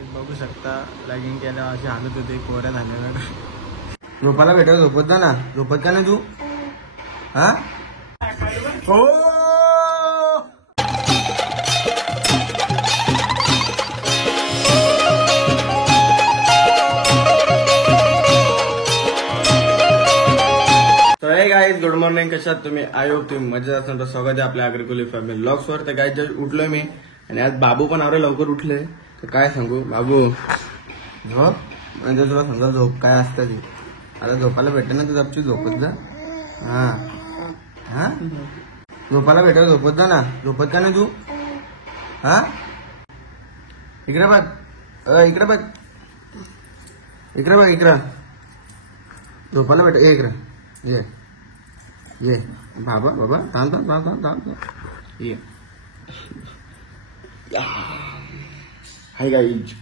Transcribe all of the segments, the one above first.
बघू शकता लॅगिंग केल्यावर अशी हालत होते कोऱ्या झाल्यावर. झोपायला भेटत झोपत जा ना. झोपत का नाही तू? हा हो. Guys good morning. कशात तुम्ही? आय होप तुम्ही मजेत असाल. तर स्वागत आहे आपल्या अग्रिकुली फॅमिली ब्लॉग्स वर. तर गाईज जस्ट उठलोय मी आणि आज बाबू पण आवरे लवकर उठले. तर काय सांगू बाबू झोप म्हणजे तुला समजा झोप काय असतं ती. आता झोपायला भेटते ना तू गपची झोपत जा. हा हा झोपायला भेटेल झोपत जा ना. झोपत का नाही तू? हा इकडे बघ. इकडे बघ. इकडे बघ. इकडं झोपायला भेटेल. इकडं ये ये बाबा बाबा थांब थांब थांब थांब थांब ये. Hi guys.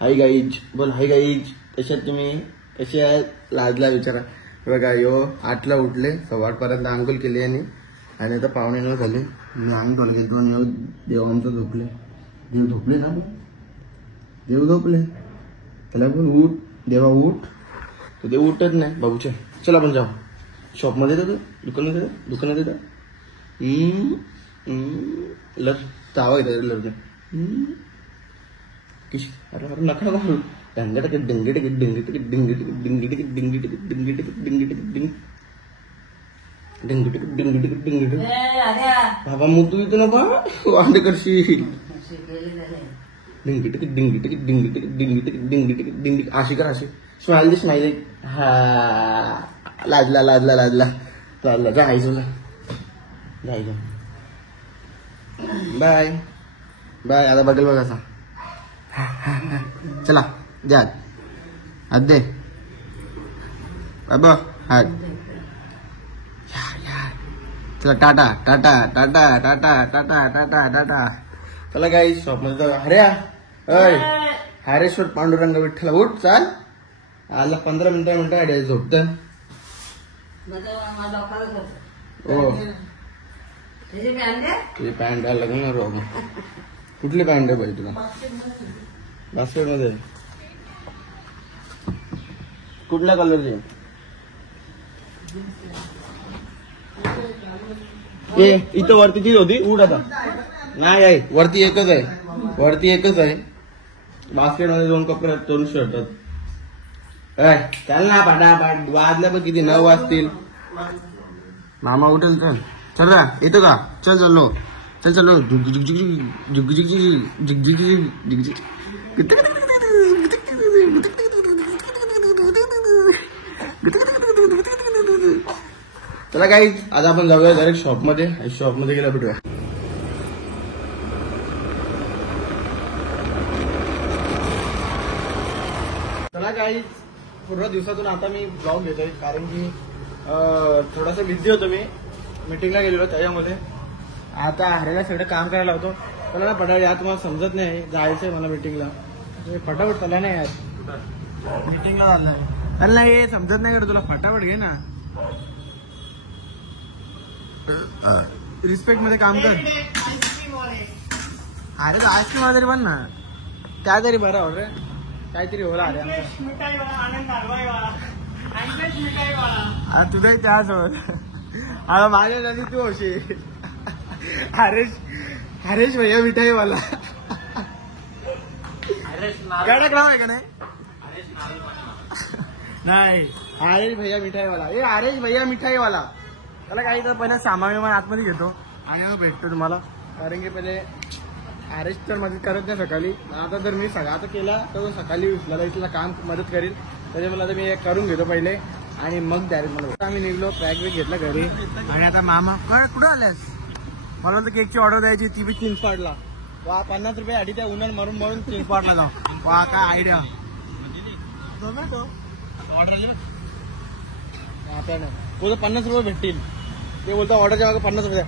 हाय गाईज बोल. हाय गाईज कशात तुम्ही? कसे आहेत? लाजला विचारा. बघा यो 8ला उठले. 8:15 पर्यंत आंघोळ केली आणि आता 9:15 झाले. मी आंघोळ घेतो आणि देव आमचं झोपले. देव झोपले ना. देव झोपले. त्याला पण उठ देवा उठ. तर देव उठत नाही बाबूच्या. चल आपण जाऊ शॉपमध्ये. जातो दुकानात येतं लर चावा येतं लर किश. अरे अरे नका नका करू. डंगे टके डिंगे टके डिंगे टके डिंगे टके डिंगे टके डिंगे टके डिंगे टके डिंगे टके डिंग डिंगे टके डिंगे टके डिंगे टके. बाबा मग तू इथं नको वांडे करशील. डिंगे टके डिंगे टके डिंगे टके डिंगे टके डिंगे टके डिंगे. अशी कर अशी. स्माइल दे स्माइल. हा लाजला लाजला लाजला लाजला. जायचं जायचं. Bye bye. आता बघेल बघ असा. चला द्या हात दे बाबा हात. चला टाटा टाटा टाटा टाटा टाटा टाटा टाटा. चला काही शॉपमध्ये जाऊ. अरे अय हरेश्वर पांडुरंग विठ्ठल उठ चाल. आला 15 मिनिटं झोपत. हो तुझी पॅन्ट घाल लागेल ना रोग. कुठली पॅन्ट आहे पाहिजे तुला? बास्केट मध्ये कुठल्या कलरची? इथं वरती तीच होती. उठ आता. नाही आहे वरती एकच आहे. वरती एकच आहे. बास्केट मध्ये 2 कपडे 2 शर्ट. चल ना पाटापाट. वाजल्या बघ किती 9 वाजतील. मामा उठेल. चल चल रा येतो का? चल चलो चल चलो. चला काही आज आपण जाऊया डायरेक्ट शॉपमध्ये. शॉपमध्ये गेला भेटूया. चला काही पूर्ण दिवसातून आता मी ब्लॉग घेतोय कारण की थोडासा बिझी होतो. मी मीटिंगला गेलेलो त्याच्यामध्ये. आता हरेला सगळं काम करायला होतो. त्याला ना पटावट या तुम्हाला समजत नाही. जायचंय मला मीटिंगला. फटाफट चला नाही यार. मीटिंगला झालंय. अरे नाही हे समजत नाही का तुला? फटाफट घे ना. रिस्पेक्ट मध्ये काम कर. अरे तर आईस्क्रीम वगैरे पण ना. त्या तरी बरं ऑर्डर काहीतरी होला. अरे तुझाही त्यासोबत. आता माझ्या झाली तू होशील. हरेश भैया मिठाईवाला. कडक नाव आहे का नाही? नाही हरेश भैया मिठाईवाला. ए हरेश भैया मिठाईवाला. त्याला काही तर पहिले सामान विमान आतमध्ये घेतो आणि मग भेटतो तुम्हाला. कारण की पहिले हरेश तर मदत करत नाही सकाळी. आता जर मी आता केला तर सकाळी उचला काम मदत करेल. त्याच्या मला तर मी करून घेतो पहिले आणि मग डायरेक्ट मला. आम्ही निघलो. पॅक वेक घेतला घरी आणि आता मामा कुठं आल्यास? मला तर केकची ऑर्डर द्यायची. ती बी चिंचपाडला. वा 50 रुपये आधी त्या उन्हात मारून मारून चिंचपाडला जाऊ. वा काय आयडिया. झोमॅटो ऑर्डर आपल्याला बोलतो 50 रुपये भेटतील. ते बोलतो ऑर्डरच्या मागे 50 रुपये.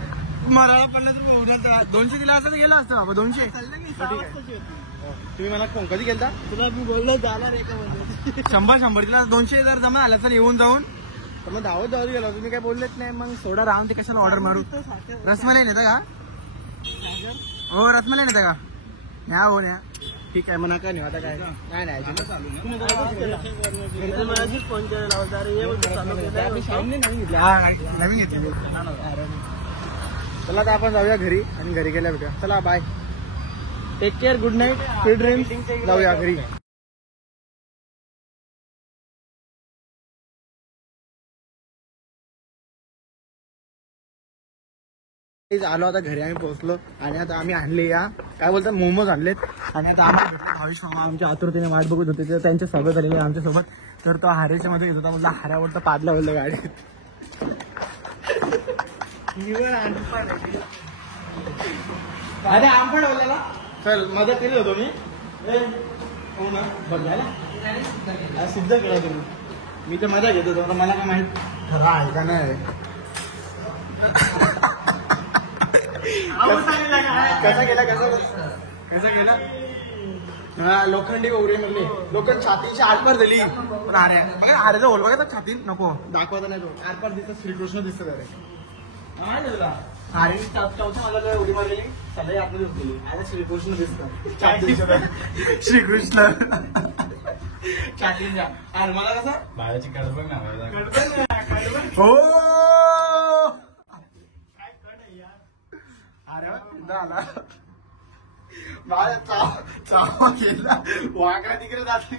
मला 50 रुपये उन्हाचा 200 दिला असं गेला असतं बाबा. 200 तुम्ही मला फोन कधी केलता? तुला मी बोललो जाणार एका मध्ये 100 तिला 200 जर जमा आला तर येऊन जाऊन. तर मग धावत गेलो. तुम्ही काय बोललेच नाही. मग सोडा राहून ते कशाला ऑर्डर मारू. रसमलाई नेता का? हो रसमलाई नेता का? न्या हो न्या. ठीक आहे म्हणा काय नाही आता काय नाही नाही फोन केलेला होता अरे ये बोलतो चालू केलं. नवीन घेतली. चला आता आपण जाऊया घरी आणि घरी गेल्या भेटूया. चला bye, take care, good night, sweet dreams. जाऊया घरी. आलो आता घरी, आम्ही पोहोचलो आणि आता आम्ही आणले या काय बोलतात मोमोज आणलेत आणि आता आम्हाला भेटले भावेश मामा आमच्या आतुरतेने वाट बघत होते तर त्यांच्या सोबत आलेले आमच्यासोबत. तर तो हारेच्या मध्ये येत होता, म्हटलं हाऱ्यावर तर पादला बोललं गाडीत. अरे आम पण बोललेला चल मदत केली होतो मी. हो ना बघायला सिद्ध केला तुम्ही. मी तर मजा घेत होतो, मला काय माहित खरं आहे का नाही. कसा गेला कसा गेला. हा लोखंडी ओरे म्हणले लोखंड छातीची आरपार झाली. पण हाऱ्या बघा हाऱ्याचा होल बघा छाती नको दाखवता नाही. तो आरपार दिसत श्रीकृष्ण दिसत अरे हारे चौथा मला उडी मारलेली सध्या आपली दिसली. अरे श्रीकृष्ण दिसत श्रीकृष्ण छातीच्या. आणि मला कसं बाळाची कडबड हो आला बाळा चाव गेला वाकडा तिकडे जाते.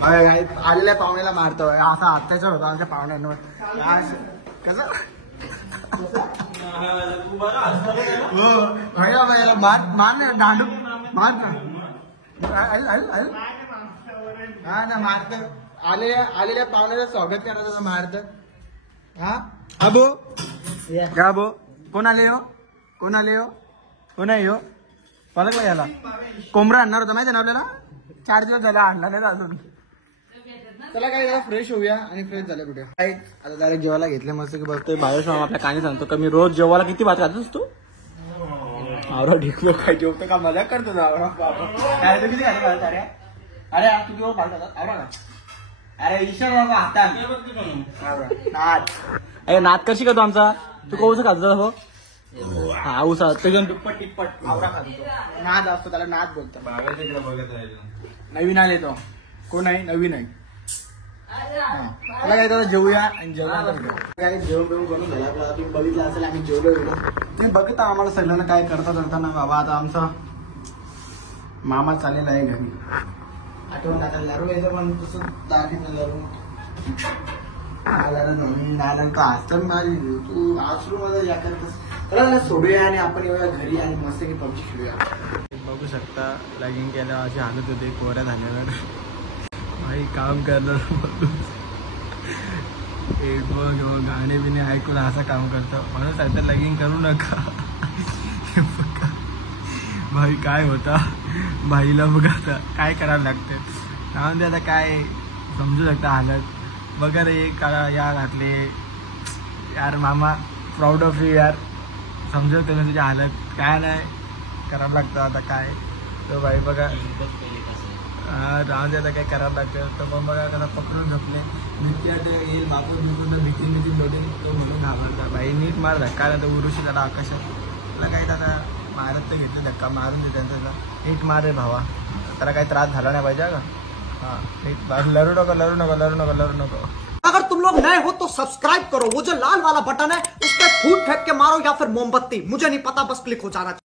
आलेल्या पाहुण्याला मारतोय असा अत्याचार होता आमच्या पाहुण्यांवर. कसं हो मार मार दांडू मार हा ना मारत. आलेल्या पाहुण्याचं स्वागत करायचं मारत. हा अबो का बो कोण आले हो कोण आले हो कोण आहे हो पलकला याला कोंबडा आणणार होता माहिती ना आपल्याला. 4 दिवस झाला आणला नाही अजून. चला काय जरा फ्रेश होऊया आणि फ्रेश झालं कुठे काय आता डायरेक्ट जेवायला घेतले मस्त की बघतोय. भावेश मामा आपल्या कानी सांगतो का मी रोज जेवायला किती भात खातोस तू. आवरा ढिकलो काय जेवतो का मजा करतो ना आवरा किती खातो अरे अरे किती भात खातात आवरा का. अरे ईशा बाबा हातात नाद. अरे नाद कशी करतो आमचा. तू कौस खातो हो हा उसा त्याच्यानं दुप्पट टिप्पट आवरा खातो. नाद असतो त्याला नाद बोलतो. नवीन आले तो कोण आहे नवीन आहे. मला काय तर जेवूया आणि जेवण काय जेवण बिवून बनवून झालं आपल्याला. तुम्ही बघितलं असेल आम्ही जेवलो तुम्ही बघता आम्हाला सगळ्यांना काय करताना बाबा. आता आमचा मामा चाललेला आहे घरी. आठवण आता लरू यायचं पण तसं दाखवत लरू तर माझी तू आसरू माझा या करतस. चला सोडूया आणि आपण येऊया घरी आणि मस्त की पबजी खेळूया. बघू शकता लॉगिंग केलं अशी हालत होते कोऱ्या झाल्यावर. भाई काम करणार एक बघ गाणे बिणे ऐकून असं काम करतं म्हणून सांगतं लॉगिंग करू नका. भाई काय होता भाईला बघा आता काय करावं लागतं. त्यामध्ये आता काय समजू शकता हालत. बघा रे काळा या घातले यार मामा प्राऊड ऑफ यू यार. समजू तुम्ही तुझी हालत काय नाही करावं लागतं आता काय. तो भाई बघा राहून आता काय करावं लागतं. तर मग बघा त्याला पकडून झोपले. भीती वाटते येईल बापूस बिपून भीती लोटे तो म्हणून घाबरता. भाई नीट मार धक्का ना तर उरुशी त्याला आकाशात. त्याला काही त्याला मारत तर घेतले धक्का मारून दे त्यांचा. नीट मार रे भावा त्याला काही त्रास झाला नाही पाहिजे का. हाँ लरू नको लरू नको लरू नको लरू नको. अगर तुम लोग नए हो तो सब्सक्राइब करो. वो जो लाल वाला बटन है उस पर फूट फेंक के मारो या फिर मोमबत्ती मुझे नहीं पता बस क्लिक हो जाना चाहिए.